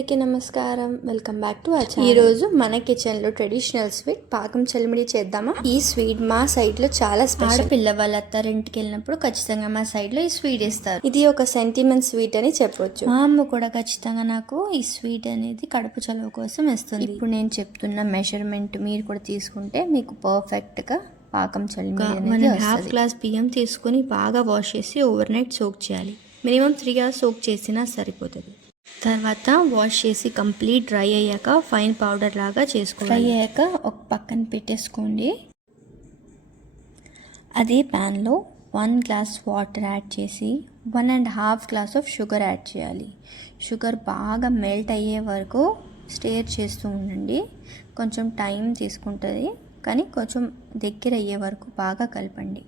అందరికీ నమస్కారం. Welcome back to our channel. ఈరోజు మన కిచెన్లో ట్రెడిషనల్ స్వీట్ పాకం చలిమిడి చేద్దామా. ఈ స్వీట్ మా సైడ్లో చాలా స్పెషల్. ఆడపిల్ల వాళ్ళ అత్తారింటికి వెళ్ళినప్పుడు ఖచ్చితంగా మా సైడ్లో ఈ స్వీట్ ఇస్తారు. ఇది ఒక సెంటిమెంట్ స్వీట్ అని చెప్పొచ్చు. మా అమ్మ కూడా ఖచ్చితంగా నాకు ఈ స్వీట్ అనేది కడుపు చలువ కోసం ఇస్తుంది. ఇప్పుడు నేను చెప్తున్న మెజర్మెంట్ మీరు కూడా తీసుకుంటే మీకు పర్ఫెక్ట్గా పాకం చలిమిడి అనేది వస్తుంది. 1/2 గ్లాస్ బియ్యం తీసుకుని బాగా వాష్ చేసి ఓవర్ నైట్ సోక్ చేయాలి. మినిమం 3 hours సోక్ చేసినా సరిపోతుంది. తర్వాత వాష్ చేసి కంప్లీట్ డ్రై అయ్యాక ఫైన్ పౌడర్ లాగా చేసుకోవాలి. డ్రై అయ్యాక ఒక పక్కన పెట్టేసుకోండి. అదే ప్యాన్లో 1 glass వాటర్ యాడ్ చేసి 1.5 glass ఆఫ్ షుగర్ యాడ్ చేయాలి. షుగర్ బాగా మెల్ట్ అయ్యే వరకు స్టేర్ చేస్తూ ఉండండి. కొంచెం టైం తీసుకుంటుంది, కానీ కొంచెం దగ్గర అయ్యే వరకు బాగా కలపండి.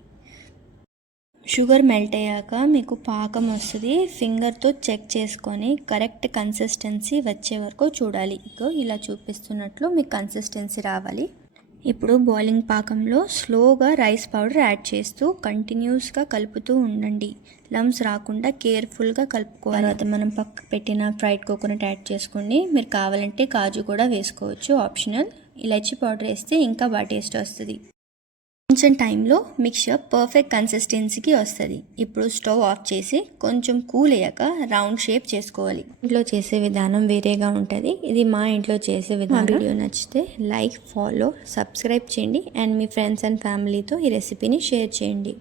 షుగర్ మెల్ట్ అయ్యాక మీకు పాకం వస్తుంది. ఫింగర్తో చెక్ చేసుకొని కరెక్ట్ కన్సిస్టెన్సీ వచ్చే వరకు చూడాలి. ఇలా చూపిస్తున్నట్లు మీకు కన్సిస్టెన్సీ రావాలి. ఇప్పుడు బాయిలింగ్ పాకంలో స్లోగా రైస్ పౌడర్ యాడ్ చేస్తూ కంటిన్యూస్గా కలుపుతూ ఉండండి. లమ్స్ రాకుండా కేర్ఫుల్గా కలుపుకోవాలి. తర్వాత మనం పక్కకు పెట్టిన ఫ్రైడ్ కోకోనట్ యాడ్ చేసుకోండి. మీరు కావాలంటే కాజు కూడా వేసుకోవచ్చు, ఆప్షనల్. ఇలాచీ పౌడర్ వేస్తే ఇంకా బాగా టేస్ట్ వస్తుంది. కొంచెం టైంలో మిక్చర్ పర్ఫెక్ట్ కన్సిస్టెన్సీకి వస్తుంది. ఇప్పుడు స్టవ్ ఆఫ్ చేసి కొంచెం కూల్ అయ్యాక రౌండ్ షేప్ చేసుకోవాలి. ఇంట్లో చేసే విధానం వేరేగా ఉంటుంది. ఇది మా ఇంట్లో చేసే విధానం. వీడియో నచ్చితే లైక్, ఫాలో, సబ్స్క్రైబ్ చేయండి అండ్ మీ ఫ్రెండ్స్ అండ్ ఫ్యామిలీతో ఈ రెసిపీని షేర్ చేయండి.